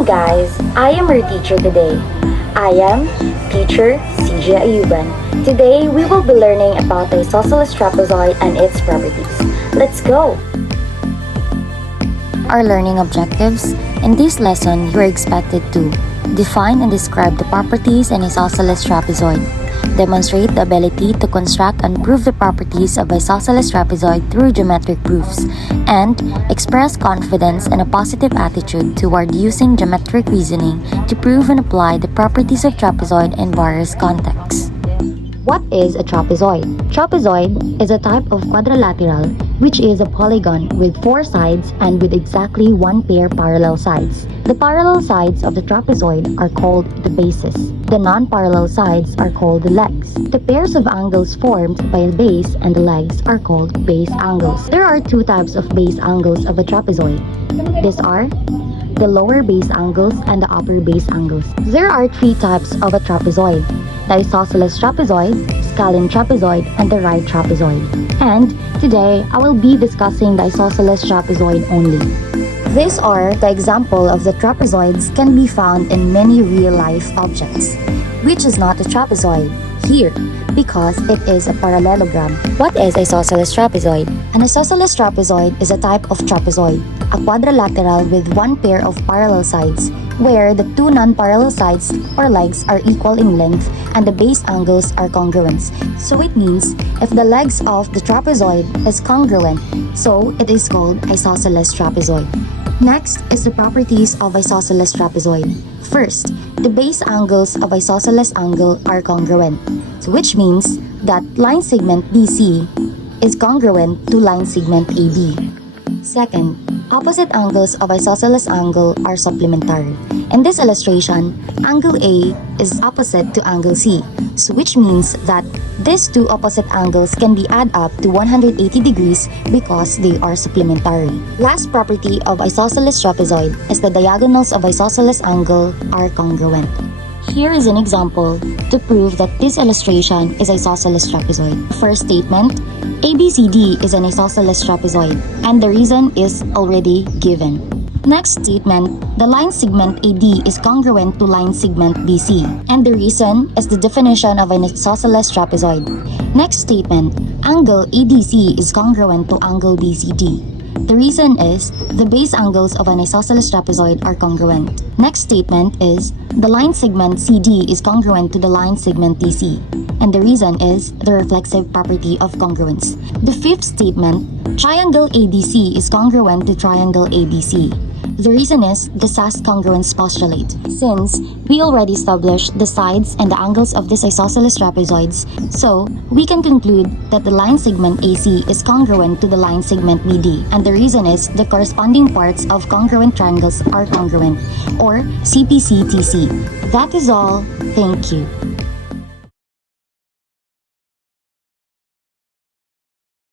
Welcome guys! I am your teacher today. I am teacher CJ Ayuban. Today we will be learning about the isosceles trapezoid and its properties. Let's go! Our learning objectives. In this lesson, you are expected to define and describe the properties in isosceles trapezoid, demonstrate the ability to construct and prove the properties of isosceles trapezoid through geometric proofs, and express confidence and a positive attitude toward using geometric reasoning to prove and apply the properties of trapezoid in various contexts. What is a trapezoid? Trapezoid is a type of quadrilateral which is a polygon with 4 sides and with exactly 1 pair parallel sides. The parallel sides of the trapezoid are called the bases. The non-parallel sides are called the legs. The pairs of angles formed by the base and the legs are called base angles. There are 2 types of base angles of a trapezoid. These are the lower base angles and the upper base angles. There are 3 types of a trapezoid: the isosceles trapezoid, scalene trapezoid, and the right trapezoid. And today, I will be discussing the isosceles trapezoid only. These are the example of the trapezoids can be found in many real-life objects, which is not a trapezoid here because it is a parallelogram. What is isosceles trapezoid? An isosceles trapezoid is a type of trapezoid, a quadrilateral with 1 pair of parallel sides, where the 2 non-parallel sides or legs are equal in length and the base angles are congruent. So it means if the legs of the trapezoid is congruent, so it is called isosceles trapezoid. Next is the properties of isosceles trapezoid. First, the base angles of isosceles angle are congruent, so which means that line segment BC is congruent to line segment AB. Second, opposite angles of isosceles angle are supplementary. In this illustration, angle A is opposite to angle C, so which means that these 2 opposite angles can be added up to 180 degrees because they are supplementary. Last property of isosceles trapezoid is the diagonals of isosceles angle are congruent. Here is an example to prove that this illustration is isosceles trapezoid. First statement, ABCD is an isosceles trapezoid, and the reason is already given. Next statement, the line segment AD is congruent to line segment BC, and the reason is the definition of an isosceles trapezoid. Next statement, angle ADC is congruent to angle BCD. The reason is the base angles of an isosceles trapezoid are congruent. Next statement is the line segment CD is congruent to the line segment DC, and the reason is the reflexive property of congruence. The fifth statement, triangle ADC is congruent to triangle ABC. The reason is the SAS congruence postulate. Since we already established the sides and the angles of these isosceles trapezoids, so we can conclude that the line segment AC is congruent to the line segment BD, and the reason is the corresponding parts of congruent triangles are congruent, or CPC-TC. That is all. Thank you.